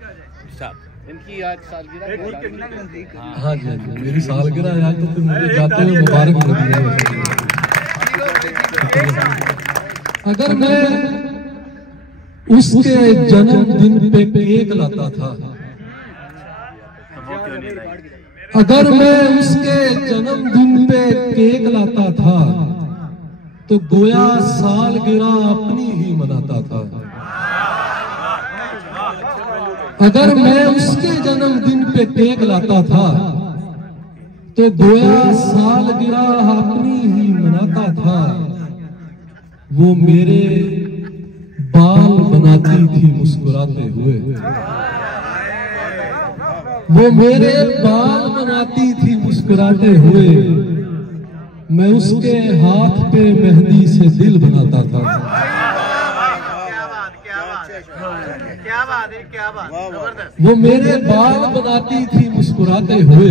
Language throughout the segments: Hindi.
इनकी आज सालगिरह। हाँ जी, मेरी सालगिरह है आज, तो फिर मुझे जाते हुए मुबारक हो दी है। अगर मैं उसके जन्मदिन पे केक लाता था, अगर मैं उसके जन्मदिन पे केक लाता था, तो गोया सालगिरह अपनी ही मनाता था। अगर मैं उसके जन्मदिन पे केक लाता था, तो गोया सालगिरह अपनी ही मनाता था। वो मेरे बाल बनाती थी मुस्कुराते हुए, वो मेरे बाल बनाती थी मुस्कुराते हुए। मैं उसके हाथ पे मेहंदी से दिल बनाता था। क्या बात। वो मेरे बाल बनाती थी मुस्कुराते हुए,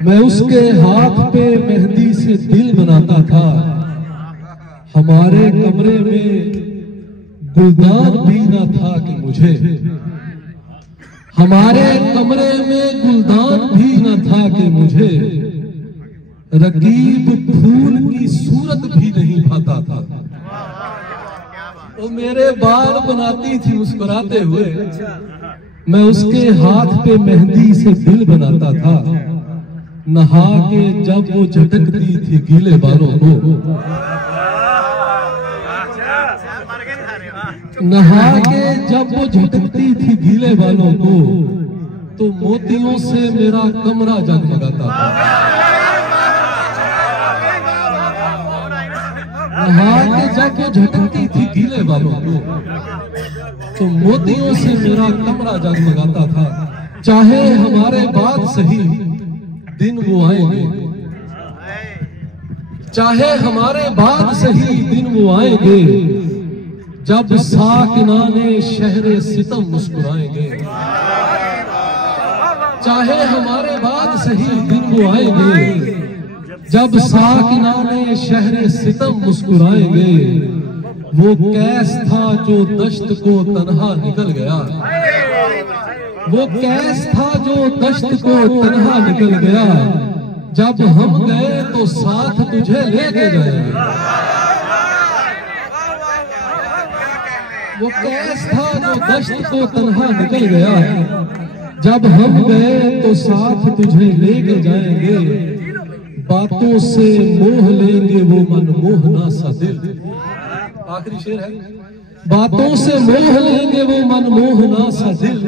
मैं उसके हाथ पे मेहंदी से दिल बनाता था। हमारे कमरे में गुलदान भी न था कि मुझे, हमारे कमरे में गुलदान भी न था कि मुझे रकीब फूल की सूरत भी नहीं भाता था। वो मेरे बाल बनाती थी मुस्कुराते हुए, मैं उसके हाथ पे मेहंदी से दिल बनाता था। नहा के जब वो झटकती थी गीले बालों को, नहा के जब वो झटकती थी गीले बालों को, तो मोतियों से मेरा कमरा जगमगाता था। नहा के जब वो झटकती थी गीले बालों को, तो मोतियों से मेरा कमरा जगमगाता था। चाहे हमारे बाद सही दिन वो आएंगे, चाहे हमारे बाद सही दिन वो आएंगे, जब साकिनाने शहरे सितम मुस्कुराएंगे। चाहे हमारे बाद सही दिन वो आएंगे, जब साकिनाने शहरे सितम मुस्कुराएंगे। वो कैस था जो दश्त को तन्हा निकल गया, वो कैस था जो दश्त को तन्हा निकल गया। जब हम गए तो साथ तुझे लेके जाएंगे। वो कैस था जो दश्त को तन्हा निकल गया, जब हम गए तो साथ तुझे लेके जाएंगे। बातों से मोह लेंगे वो मनमोहना सा दिल। आखिरी शेर है। बातों से मोह लेंगे वो मनमोहना सा दिल,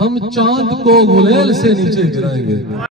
हम चांद को गुलेल से नीचे गिराएंगे।